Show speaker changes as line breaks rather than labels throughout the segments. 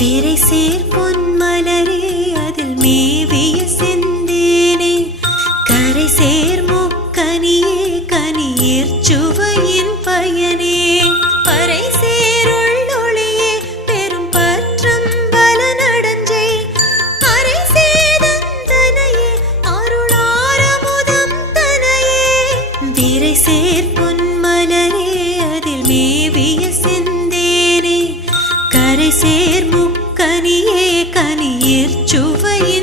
விரை சேர் பொன்மலரே அதில் மேவிய കനിയേർ ചുവയിൽ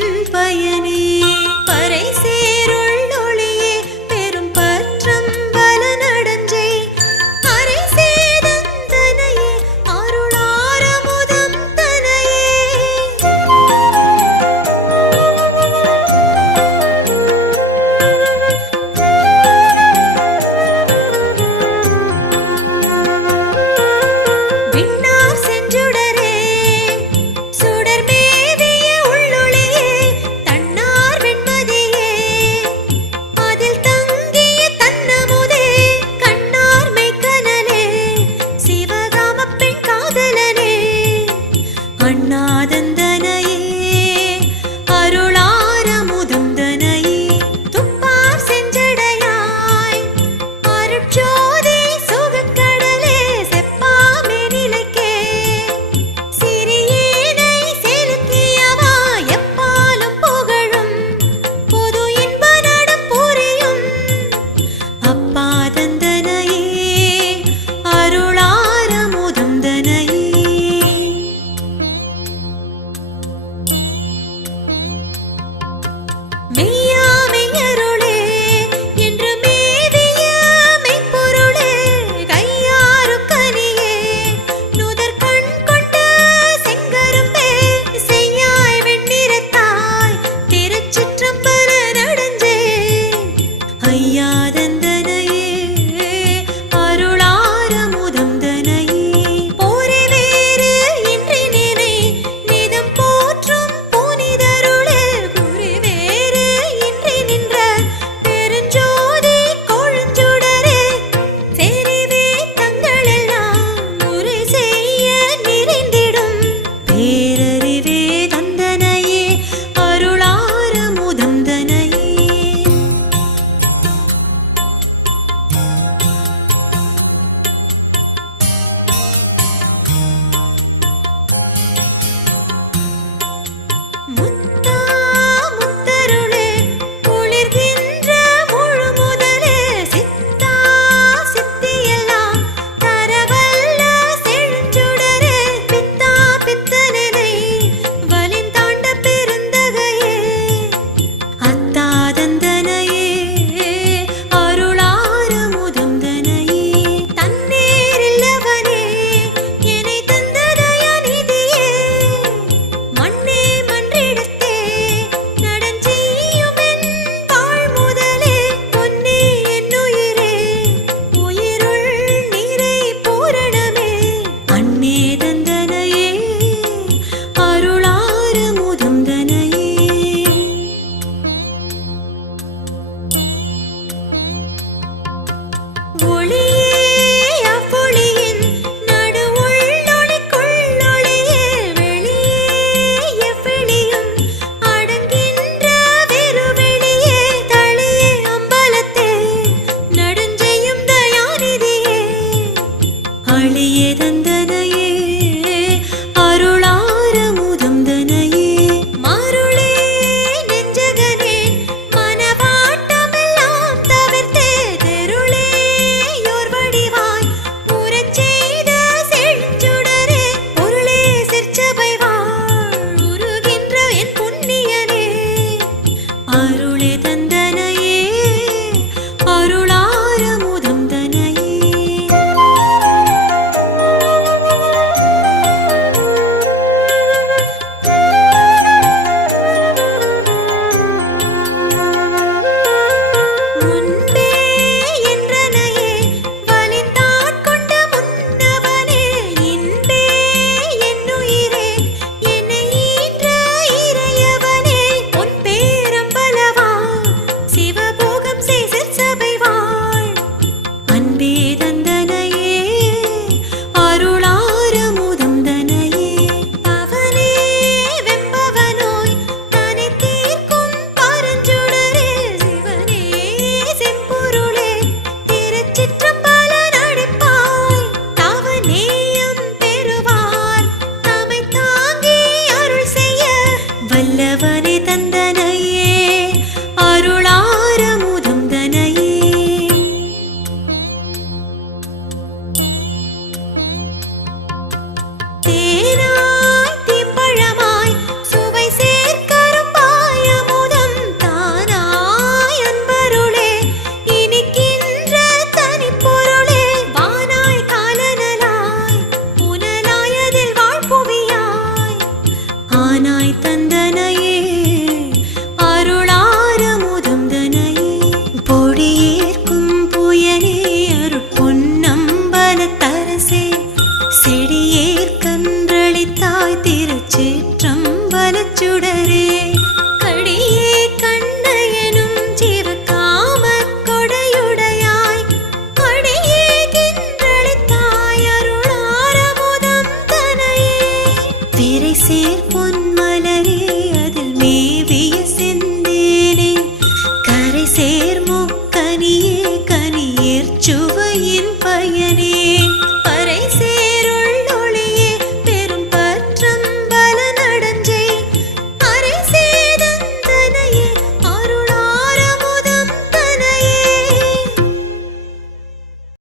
சீர்பொன்